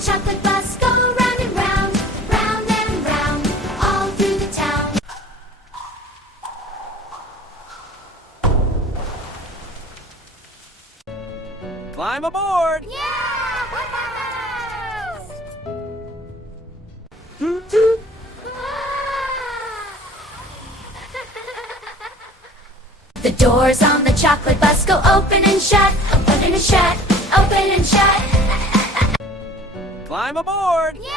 chocolate bus go round and round, round and round, all through the town. Climb aboard! Yeah! The doors on the chocolate bus go open and shut, open and shut, open and shut. Climb aboard! Yeah!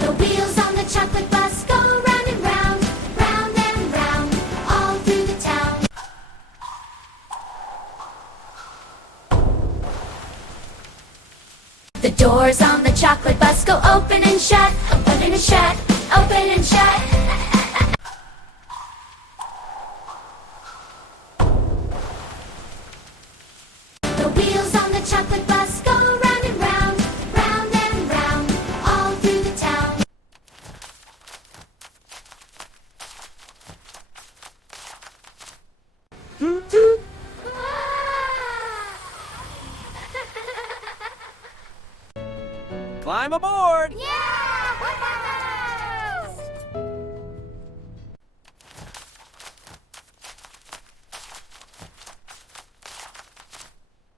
The wheels on the chocolate bus go round and round, round and round, all through the town. The doors on the chocolate bus go open and shut, open and shut, open and shut. The wheels on the chocolate bus go round and round, round and round, all through the town. Climb aboard! Yeah!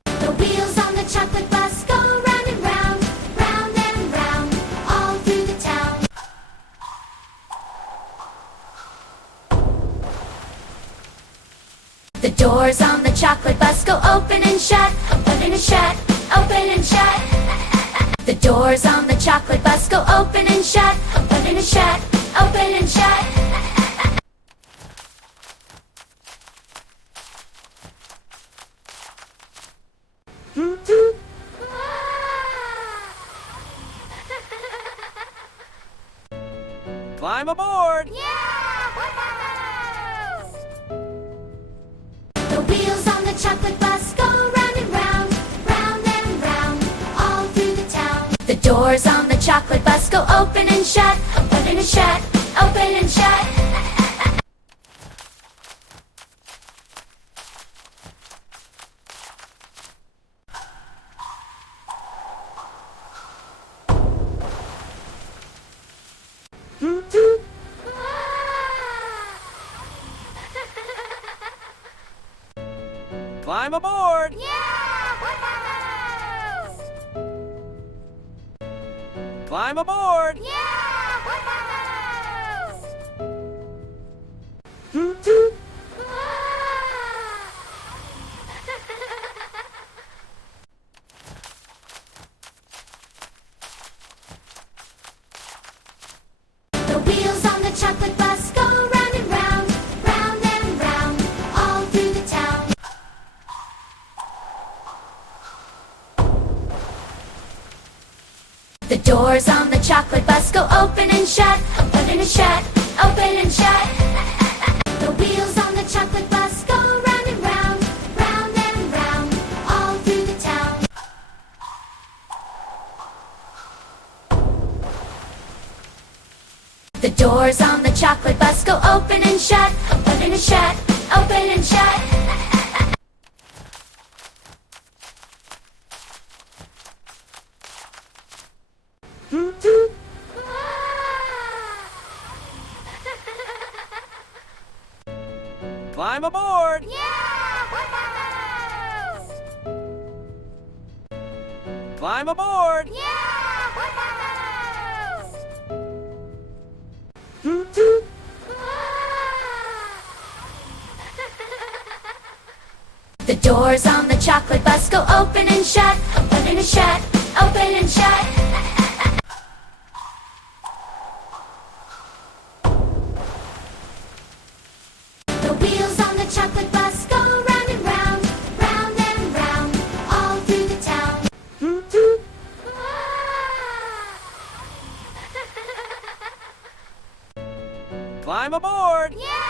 The wheels on the chocolate bus go round and round, round and round, all through the town. The doors on the chocolate bus go open and shut, open and shut, open and shut. The doors on the chocolate bus go open and shut, open and shut, open and shut. Climb aboard! Yeah! The wheels on the chocolate bus go round and round, round and round, all through the town. The doors on the chocolate bus go open and shut, open and shut, open and shut. Climb aboard! Yeah! Climb aboard! Yeah! The wheels on the chocolate bus go round and round, round and round, all through the town. The doors on the chocolate bus go open and shut, open and shut, open and shut. The wheels on the chocolate bus go round and round, round and round, all through the town. The doors on the chocolate bus go open and shut, open and shut, open and shut. Climb aboard! Yeah! Climb aboard! Yeah! The doors on the chocolate bus go open and shut, open and shut, open and shut. The wheels on the chocolate bus go round and round, round and round, all through the town. Climb aboard! Yeah!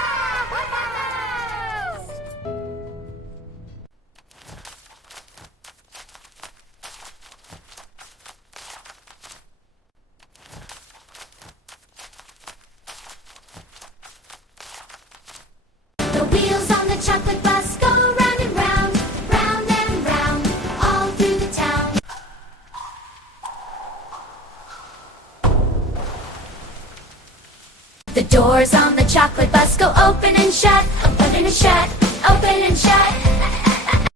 The doors on the chocolate bus go open and shut, open and shut, open and shut.